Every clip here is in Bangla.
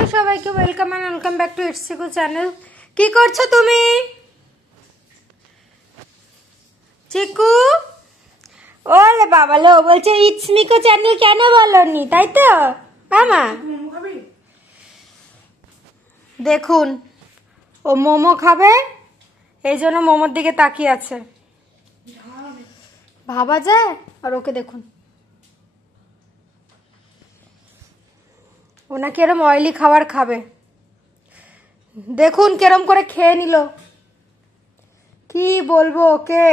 হ্যালো সবাইকে welcome and welcome back to it's Chiku channel. কি করছো তুমি চিকু? ওলে বাবা লো বলছে ইটস মিকু চ্যানেল কেন বলনি, তাই তো আমা? দেখুন ও মোমো খাবে, এই জন্য মোমোর দিকে তাকিয়ে আছে। ভাবা যায়? আর ওকে দেখুন, ও নাকি এরম অয়েলি খাবার খাবে। দেখুন কেরম করে খেয়ে নিল, কি বলবো ওকে।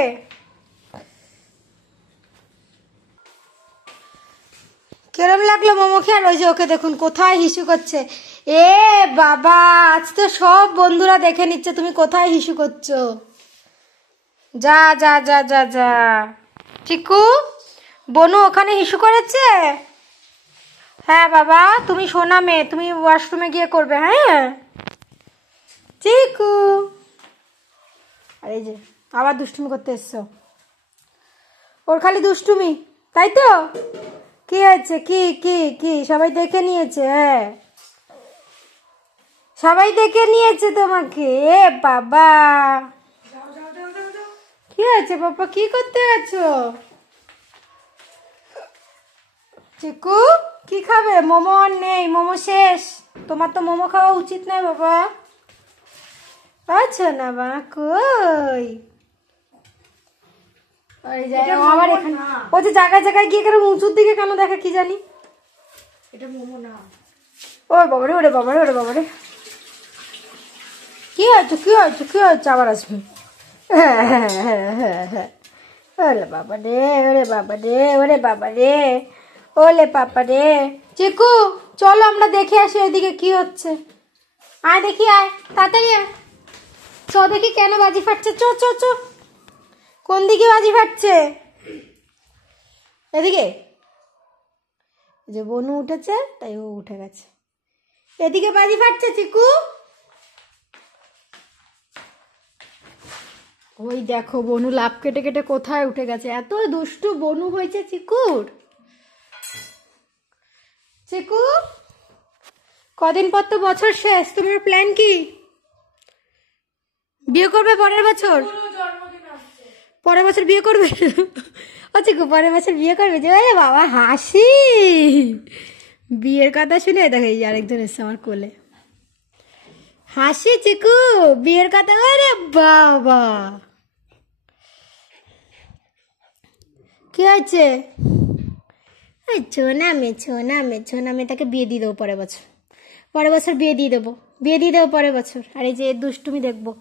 কেরম লাগলো মোমো খেয়ে? আর ওই যে ওকে দেখুন কোথায় হিসু করছে। এ বাবা, আজ তো সব বন্ধুরা দেখে নিচ্ছে তুমি কোথায় হিসু করছো। যা যা যা যা যা। চিকু, বনু ওখানে হিসু করেছে? হ্যাঁ বাবা, তুমি শোনা মেয়ে, তুমি ওয়াশরুমে গিয়ে করবে। হ্যাঁ চিকু, আর এই যে আবার দুষ্টুমি করতে এসছো। ওর খালি দুষ্টুমি, তাই তো? কি হয়েছে? কি কি কি সবাই দেখে নিয়েছে? হ্যাঁ সবাই দেখে নিয়েছে তোমাকে। এ বাবা, কি হয়েছে বাবা? কি করতে গেছো? চিকু কি খাবে? মোমো আর নেই, মোমো শেষ। তোমার তো মোমো খাওয়া উচিত নয় বাবা। আচ্ছা না বা কই আবার এখানে ও যে জায়গায় জায়গায় গিয়ে কেন উঁচুর দিকে কেন দেখে কি জানি। এটা মোমো না। ও বাবারে, ওরে বাবারে, ওরে বাবারে, কি হয়েছে? কি হয়েছে? কি হয়েছে? আবার আসবে। হ্যাঁ হ্যাঁ হ্যাঁ হ্যাঁ হ্যাঁ। ওরে বাবা রে, ওরে বাবা রে, ওরে বাবা রে, ওলে পাপা রে। চিকু চলো আমরা দেখে আসি ওইদিকে কি হচ্ছে। আয় দেখি, আয় তাড়াতাড়ি আয়। চ দেখি কেন বাজি ফাটছে। চ চ চ। কোন দিকে বাজি ফাটছে? এদিকে। যে বনু উঠেছে তাই ও উঠে গেছে। এদিকে বাজি ফাটছে চিকু। ওই দেখো বনু লাভ কেটে কেটে কোথায় উঠে গেছে। এত দুষ্টু বনু হয়েছে চিকুর। চিকু কদিন পর তো বছর শেষ, তোমার প্ল্যান কি? বিয়ে করবে পরের বছর? পরের বছর বিয়ে করবে? ও চিকু পরের বছর বিয়ে করবে? যে বাবা হাসি, বিয়ের কথা শুনে দেখো এই আরেকজন এসছে আমার কোলে। হাসি চিকু, বিয়ের কথা। আরে বাবা, কি হয়েছে? ছোনা মে ছোনা মে ছোনা মে, তাকে বিয়ে দিয়ে দেবো পরের বছর। পরের বছর বিয়ে দিয়ে দেবো, বিয়ে দিয়ে দেবো পরের বছর। আর এই যে দুষ্টুমি দেখবো।